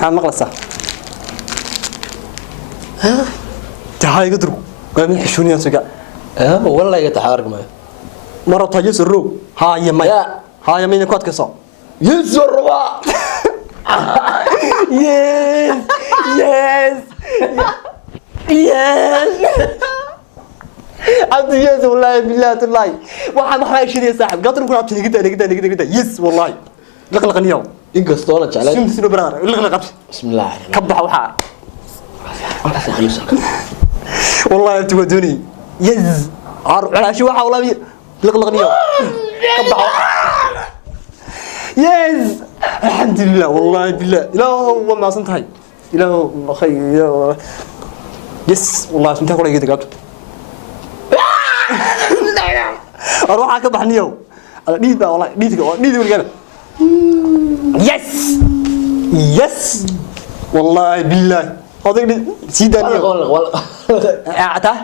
maxaa maqlaysaa tahay gadru qaamin xishuniya saga والله يتحارك معي مرة تجلس الروق هاي ما هاي مين كوت كسر يزر بقى يس يس يس عبد يس والله بالله والله واحد ما حاجة شيء صاحب قطر نكون عبد كده يس والله لقلق اليوم إنك استولت على شو مسنو برار لقلق بسم الله كبح وحا والله انت ودوني يز على شو واحد والله لقلق اليوم كبح وحا يز الحمد لله والله بالله لا هو ما صنتهاي لا هو خي يس والله انت قولي كده قبل اروح اكبح نيو ديد والله ديد ولا يس يس والله بالله هذا سيداني والله اعته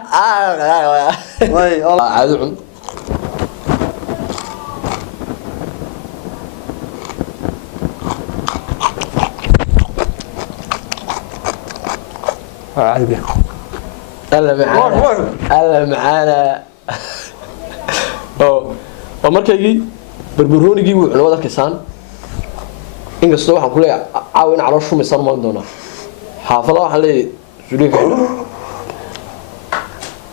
واي والله عادي عادي ألا معانا ومركي بربروني وعنوان الكسان إنك استوى حن كله عاون على شو مسار ما عندنا حافظة حلي جريك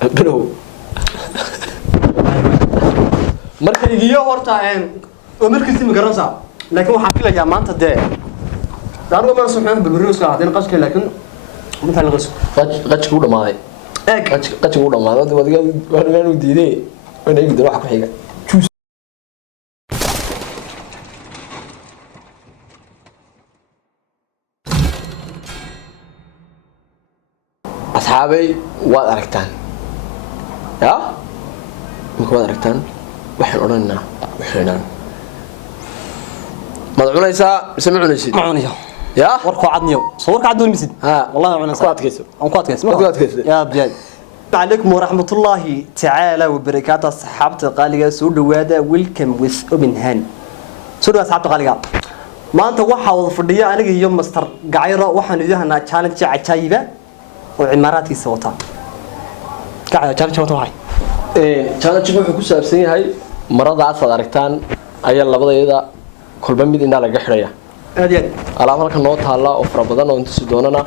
بلو markay iyo horta markiisii ma garanaysaa laakiin waxaan filayaa maanta de daardo ma suuxan bilbiruuska hadeen qashka laakiin inta laga soo qajka u dhamaaday qajka u dhamaaday wadiga u diiday wana igi wax ku xiga asxaabay waad aragtaan ya waad aragtaan waxaan oranaa waxaan ma cunaysaa mise ma cunaysid ma cunayo يا وركو عدنيو صورك عدون مسد ها والله انا كوات كيس يا بجاي عليكم ورحمه الله تعالى وبركاته صحابته قاليga soo dhawaada welcome with open hand soo dhawaada صحابته قاليga maanta waxa wada fadhiya aniga iyo master gacayro waxaan idahanaa challenge cajaayiba oo cimaaraadkiisa wata challenge wata waxa challenge wuxuu ku saabsan yahay maradaas aad aragtaan ayaa labadayada kolba mid inta laga xiraya aad alaab halka noo taala oo fara badan oo inta si doonana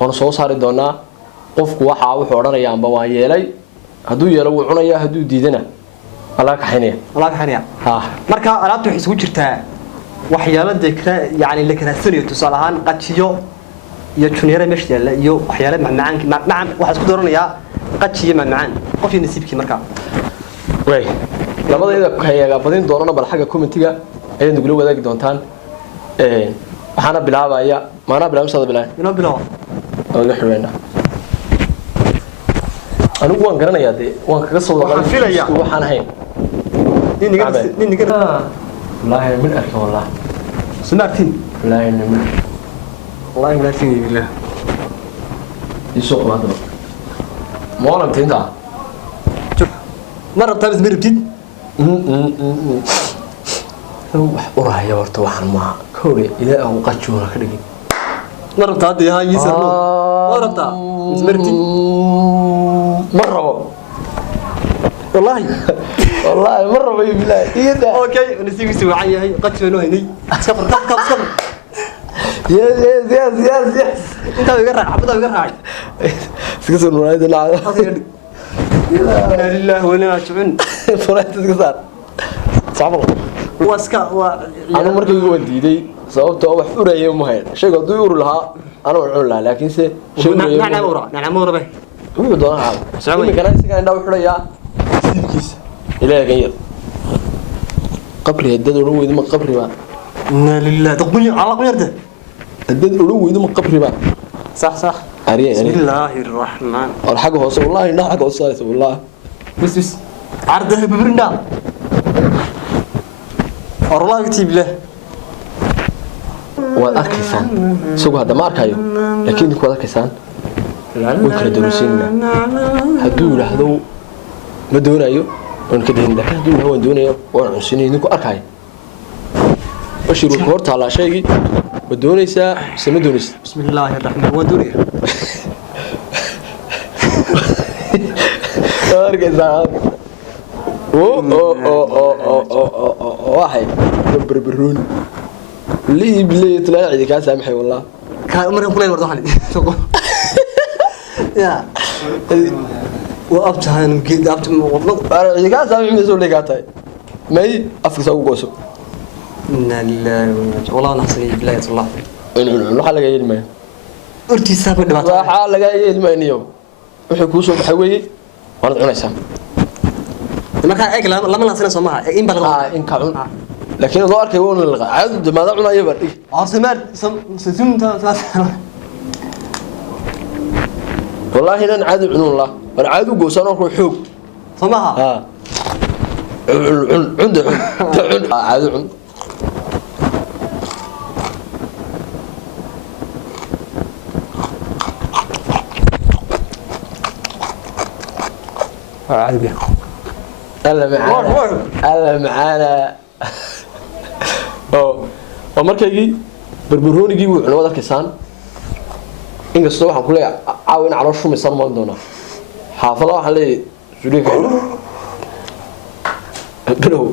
oo soo saari doonaa qofku waxa uu xoranayaa amba waa yeelay haduu yeelo wuu cunayaa haduu diidana Allah ka xinaya ha marka alaabtu waxay isugu jirtaa waxyaalo dekra yaani la kala sariyo tusaalahan qajiyo iyo junior meesha iyo waxyaalo macaan waxa isku dooranayaa qajiyo macaan qof iyo nasiibkii marka way labadayda kayaga badin doonana bal xaga commentiga ayay nugula wadaagi doontaan waxaana bilaabaya maana bilaabsada inoo bilaw oo la xireyna anigu waan garanayaa de waan kaga soo filayaa waxaan ahayn niga wallahi min arka wallahi سمعتين والله اني والله ما تيجي بالله يسوق هذا ما ولا تندا مره بتلبس مربتين ورايا ورت waxan ma koori ilaa aan qajoona ka dhigin مره taadi ha yisarno warata مربتين مره والله مره بالله يدا اوكي نسيبي سوى عيا هي قجونو هني صفر صفر يس انت يقرع عبده يقرع سكسر نورايد لا لا لله ولا راجعون فرات سكسر صعب واسكا انا markii ugu wadiiday sababtoo wax furayay ma hayn shayga haduu ur lahaa ana wuxuu lahaa laakiin se nacam وربه wuxuu doonaa saamay kana isaga indha wuxuu leeyahay sidkiisa ilaahay yar qabri hadda uu weeydo ma qabri ba inna lillahi taqbul ala qiyarda hadda uu weeydo ma qabri ba صح ariya بسم الله الرحمن الحق هو والله انه حق وصاله والله بس عرضه ببرندا والله كتب له وأركيسان سوق هذا ما أركايو لكن كوا أركيسان وكل دروسيننا هدول هذو ما دون أيو ونكدين لكن هدول هو دون أيو ونسيني نكو أركاي bashir wuxuu horta la sheegi ma doonaysaa sama doonaysaa bismillaahi raxmaani waan doonaya argaysaa واحد بربرون لي بلي طلع عندي كاس سامحي والله كان مرة كلين ورد حالي يا وأبتها نجيد أبت عندي كاس سامحي مسؤول لي قاطع ما هي أفكس أو قوسو والله نحسن بالله الله إنه حلا جاي الماء أرتي سافر دمعت حلا جاي الماء اليوم وحكوسو بحوي وأنا عنيسام marka eeg lama laasana Soomaha in bal in ka cun laakiin loo arkay oo la caad damaada cunaya baa dhig arsenal sunta wallahi lan caad cunun la war caad u goosan oo xoog Soomaha cun caad cun عادي ألا معانا ومركي بربروني جيبوا على وضع كيسان إنك الصباح كله عاون على شو مسار ما عندنا حافظة عليه شريك بلو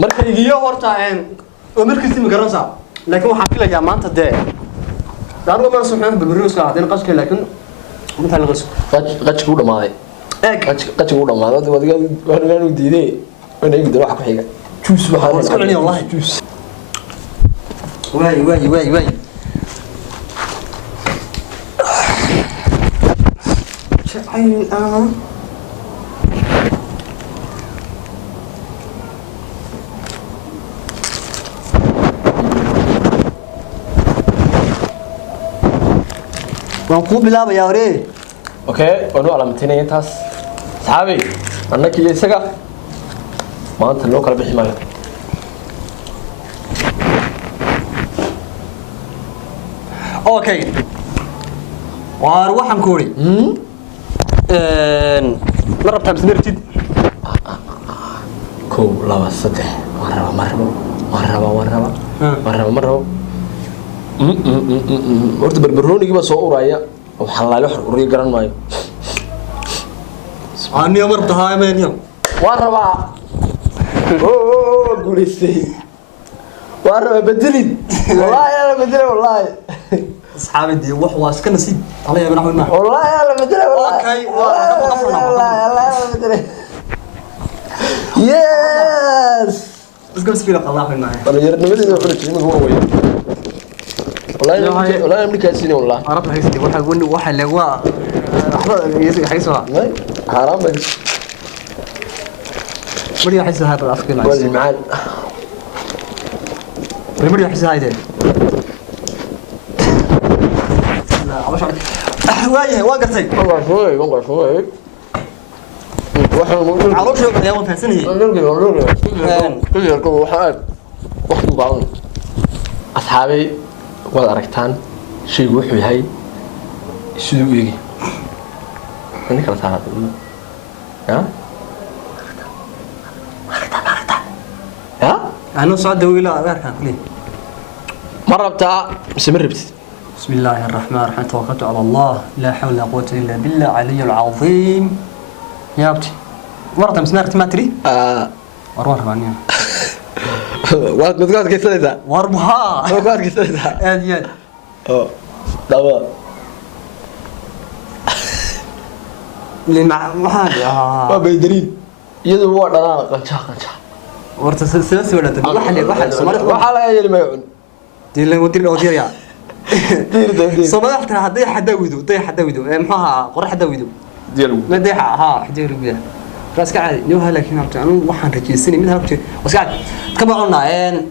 marka igiyo horta oo markiisii magaranaysa laakiin waxa kale yaa maanta de daan ma suuxan bilbiriska hadeen qashka laakiin inta la qasho qashka u dhamaaday qashka u dhamaaday wadiga diiday wana igdo wax ku xiga juus waxa isku cunay wallahi juus way شعين وانقوب بلابا يا وري اوكي ونو علامتين انتاس صحابي انك اللي سغا ما انت لو كلا بخي مايو اوكي واروحن كوري مربطها بسميرتيد كو لا صدح مرة horta barbaroonigi ba soo uraya waxa la wax uriyo garan maayo aniyo marta haaymeeniyo waan rabaa guuleystay waan rabaa bedelid wallahi ana bedel wallahi asxaabidi wax waa iska nasiib alla yaabna xawna wallahi ana bedel wallahi okay waa bedel yes isku sifila qallahu maayo wala yarnimadeedu wuxuu qiimo ugu weyn والله أمريكا سيني والله عرفت هاي سيدي واحد يقول واحد لقوا يسوي حيسوها حرام بس مريض يحس هذا الأفكار ولا المعان مريض يحس هاي ده لا عباش وايه واقرتي والله شوي عروش شو يا وين فهسني كل يركض وحاد وقت بعض أصحابي wad aragtaan shaygu wuxuu yahay sidoo eegi ani kala saarad ya أنا صعد ويلا أبارك كلي مربتا مسمربت بسم الله الرحمن الرحيم توكلت على الله لا حول ولا قوة إلا بالله العلي العظيم يا أبتي مرة مسمارت ما تري أروح غنيا waad madgaad kaysanaysaa warbaha madgaad kaysanaysaa aad yaad daba lima maxaa waa baydarin iyadu waa dhanaan qanca warta sida soo dhaatay waxa Soomaaliya waxa laga yeeli maayun diilan wadir oo diiraya Soomaaliya xataa haday xadawido maxaa qorax xadawido diilu madaxa xadawido بس قاعد نوها لكن أنا وحن رجيسني من هالوقت بس قاعد كم عنا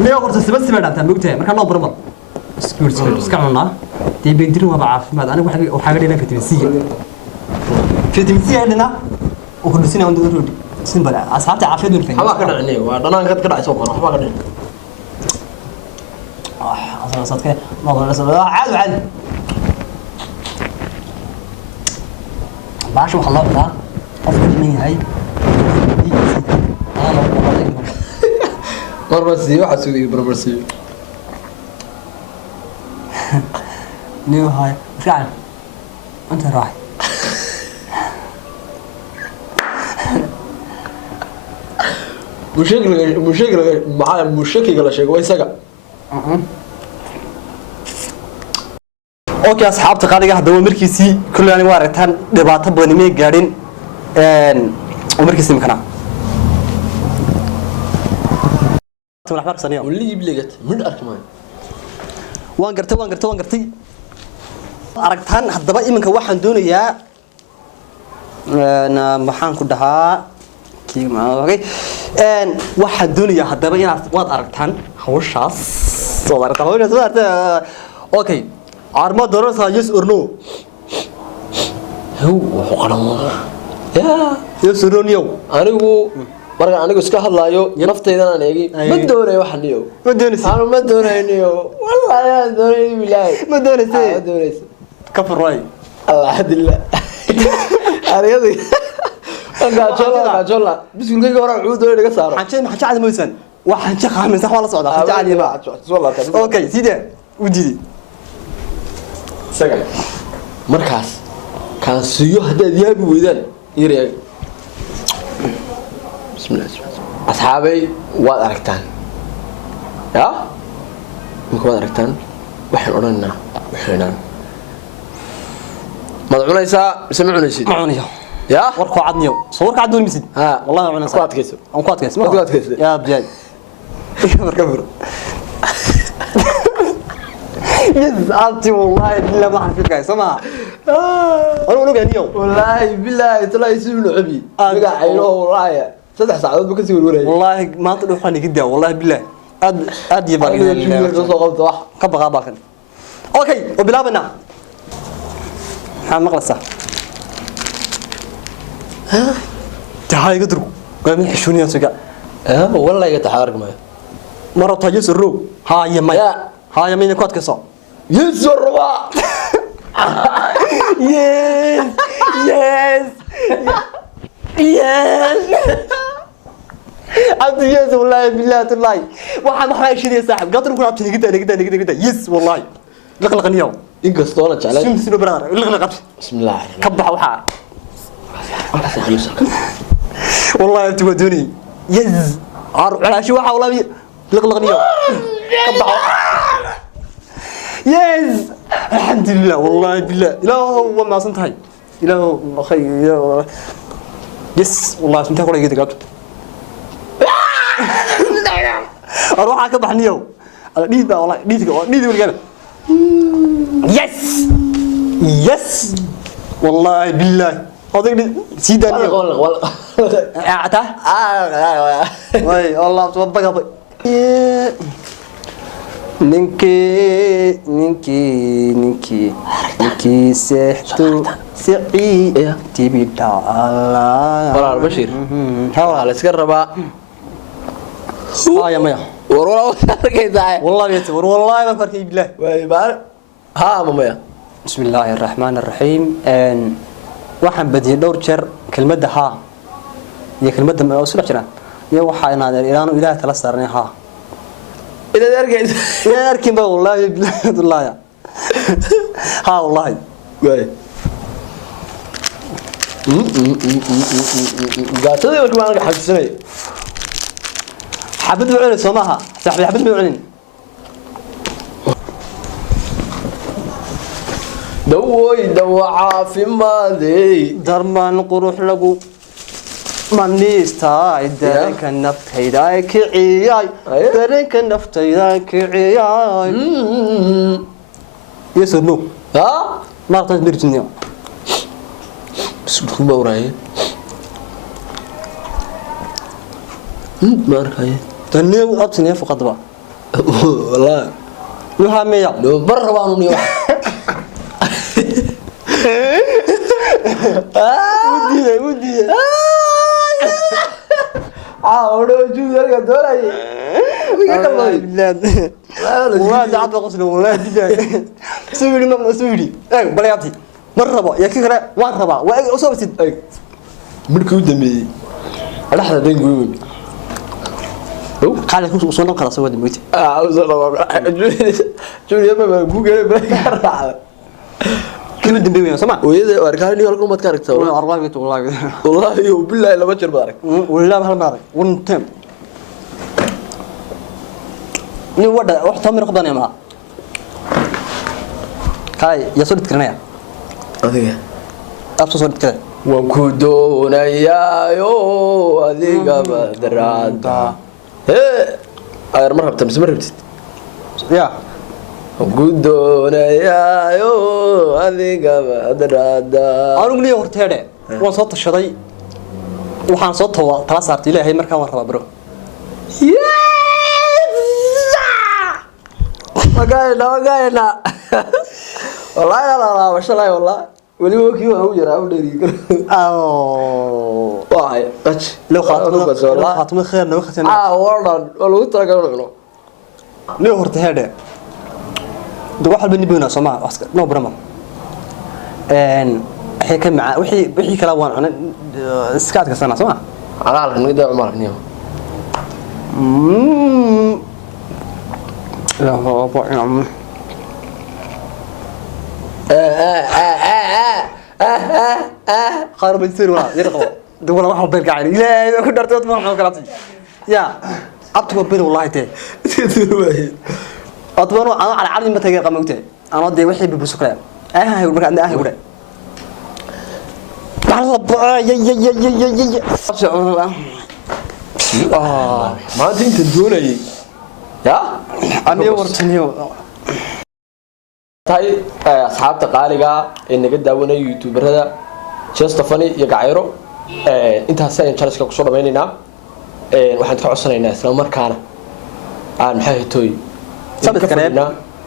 ليه قرص بس ما دام تموتة ما كان نبرم بس كعنا دي بيديروا بعاف ما أنا واحد وحاجة لنا فيتامين سي عندنا وكل سنة عندنا سن بلا أصحاب تعافين دول فين حما كنا عني وأنا قد كنا عسوق أنا حما كنا أصلا صدق ما ضل عاد baasha waxa loo qabaa qofka inuu yahay ana walaalahay marmasi waxa soo dhigay barbarsi نيو هاي فعلا انت راح mushakil maxaa mushakiga la sheego isaga اوكي اصحابتي قالي هذا مركيسي كل يعني وارتان dhibaato badan ma gaadhin markiisii makana tuma xarq saniyo wali iblegat mid arkmay waan gartay aragtaan hadaba iminka waxaan doonayaa maxaan ku dhahaa waxaan doonayaa hadaba inaad waad aragtaan hawshaas soo aragtaan okay arma doorasa yes or no wuxuu qaran yes or no anigu marka anigu iska hadlaayo naftaydan aan eegi ma doonayo waxan iyo ma doonaysi aan ma doonayno wallahi aan doonayo bilaay ma doonaysi ma doonaysi kafir way allah hadilla ariyadi jolla biskulkayga hore wuxuu doonay naga saaro maxaan jacad mooysan waxaan jaqaamin sax wala socda jacad ma okay sidee u diidi sagal markaas kaan siyo hadaad yaabi weydaan yareey bismillah asxaabay waad aragtaan ya waad aragtaan waxaan oranaa waxaan ما عونيسا سمع عونيسيد ما عونيا يا وركو عدنيو صورك عدو المسد ها والله عونيسا كوات كيس ام كوات كيس كوات كيس يا بجاي كبر يز عبتي والله الا ما حفيك سمع انا ولو غنيو والله بالله تلا يسيب لعبي بقى عينه والله 3 ساعات بكسي ولولاي والله ما طلع وحنا كده والله بالله اد يبقى كبقى باكن اوكي وبلابنا مقلصة ها تعال قدروا قام يحشوني يا سجا والله يتحارك معي مرة تجلس الرو ها يا مي ها يا مي نكوت كسر يسر ربا يس يس يس عبد يس والله بالله تلاي واحد ما حيشيل يا صاحب قدر نقول عبد كده يس والله لقلق اليوم inkastoo la jeclay سمسنا برار لقلق bismillah كبح وحا والله انت ودوني يز على شو وحا والله لقلق اليوم كبح يز الحمد لله والله بالله لا هو ما صنت هاي لا هو خي يس والله انت كل يدك قبل اروح اكبح نيو ديدا والله ديدي والقلب يس يس والله بالله هذاك سيداني والله اعته واي والله تبقى نينكي سحتو سعي تبي تعالى والله البشير على سكربا يا ميا والله كيساي والله بيت والله ما فرقي بالله واي بار ها ماما بسم الله الرحمن الرحيم waxaan badiyay dhowr jeer kelmadda ha iyo kelmadda ma oo soo jiraan iyo waxa inaad ilaano ilaahay tala saarnay ha ila arkays ila arkin ba wallahi billahi ha wallahi waay gaatadii markii aan xabsanay xabad ma cunay Soomaha saxbi xabad ma cunin dawooy dawa caafimaadey darmaan qurux lagu manistaay dareenka naftayda ay kiciyay dareenka naftayda ay kiciyay yes or no ha ma qad mirjinyo isku bawray markay tanniyo abtine faqadba والله waxa meeya لو مره waanu niyo ودي عاودو جوجرك دوراي والله ده عبد القصر والله سوري ما سوري ايه بلياتي مرحبا يا كيكرا مرحبا وصوبتي مركو دمي لحظه بين قوي قال لك وصلنا خلاص هو دميتي وصلنا جوليا ما جوجل بريك كل دمبي وين سمع ويدا واركاني halkan mad ka aragtaa wallahi billahi laba jir baarak wallahi hal baarak wantam ni wada wax tamir qadana ma kay ya soo dhigtay adiga abso soo dhigtay waan ku doonayaayo adiga badraada ayar mar rabta mise mar rabtid ya gudoonayayo adiga badraada anigu leeyahay horteede waan soo tashaday waxaan soo tala saartay ilaahay markaan waan rabaa bro magaayna wallahi la washalay wallahi wali waki waa u yaraa u dheeri waay لو خاتم خير لو ختم والله لو ترى ليه horteede دو واحد بني بينا سما نو برما ان waxay ka macaa wixii kala waan cunay iskaadka sana soma على نقدر عمر نيو لا هو ابو عم خارب يصير ولا يرقوا دول واحد بالقاعد لا كنت درت ما قلت يا ابتو بين والله تي أطبعوا أنا على عرض ما تجي قموته أنا ده وحي ببسكلام هاي ولا عندنا هاي ولا الله يا ما أنت تدوني يا أنا ورتني هاي أصحاب تقاليقة إن قد داونا يوتيوبر هذا شستفاني يقعيرو أنت هسه إنشارج كقصور بيننا وحنت كعصنا الناس لو مركانا عن حي توي سبسكرايب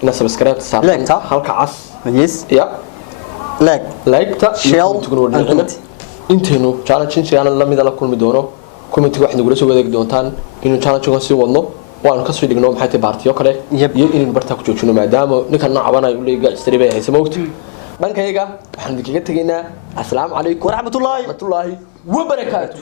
إن سبسكرايب صار لايك هالك عص يس يا لايك تا شيل تقولون انتينو challenge أنا لما إذا لكم مدونه كومنت واحد نقول سوى ذاك دونتان إنه challenge قصي ونو وأنا كسر دقنوم حتى بارتيو كله إنه برتاك تشوفونه ما دام نكنا عبانا يقول لي قاعد استري بيه سموت بنك هيجا حنا دقيقة تجينا السلام عليكم ورحمة الله وبركاته